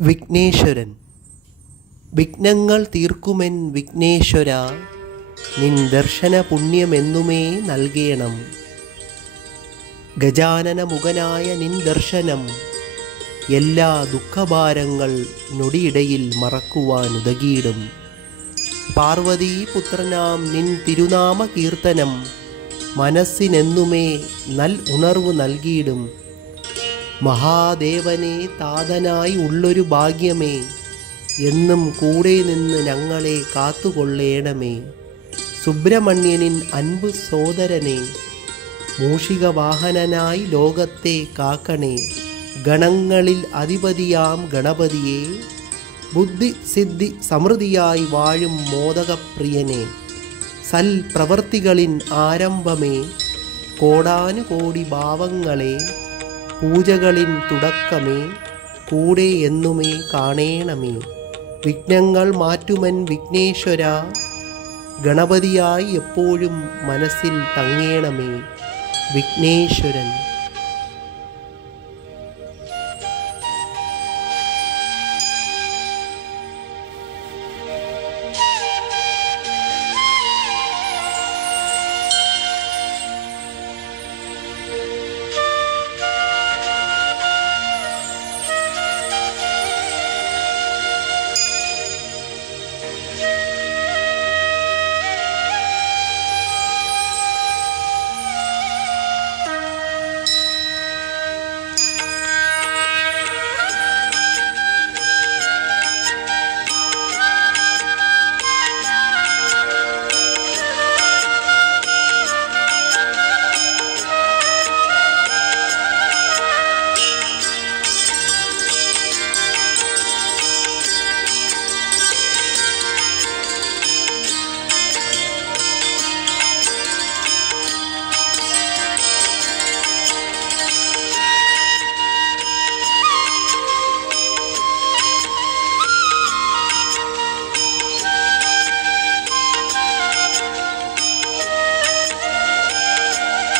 വിഘ്നേശ്വരൻ. വിഘ്നങ്ങൾ തീർക്കുമെൻ വിഘ്നേശ്വര, നിൻ ദർശന പുണ്യമെന്നുമേ നൽകേണം. ഗജാനന മുഖനായ നിൻ ദർശനം എല്ലാ ദുഃഖഭാരങ്ങൾ നൊടിയിടയിൽ മറക്കുവാനുതകിയിടും. പാർവതീ പുത്രനാം നിൻ തിരുനാമ കീർത്തനം മനസ്സിനെന്നുമേ ഉണർവ് നൽകിയിടും. മഹാദേവനെ താതനായി ഉള്ളൊരു ഭാഗ്യമേ, എന്നും കൂടെ നിന്ന് ഞങ്ങളെ കാത്തുകൊള്ളേണമേ. സുബ്രഹ്മണ്യനിൻ അൻപ് സോദരനെ, മൂഷികവാഹനനായി ലോകത്തെ കാക്കണേ. ഗണങ്ങളിൽ അധിപതിയാം ഗണപതിയെ, ബുദ്ധി സിദ്ധി സമൃദ്ധിയായി വാഴും മോദകപ്രിയനെ. സൽപ്രവർത്തികളിൻ ആരംഭമേ, കോടാനുകോടി ഭാവങ്ങളെ, പൂജകളിൻ തുടക്കമേ, കൂടെ എന്നുമേ കാണേണമേ. വിഘ്നങ്ങൾ മാറ്റുമൻ വിഘ്നേശ്വര, ഗണപതിയായി എപ്പോഴും മനസ്സിൽ തങ്ങേണമേ. വിഘ്നേശ്വരൻ.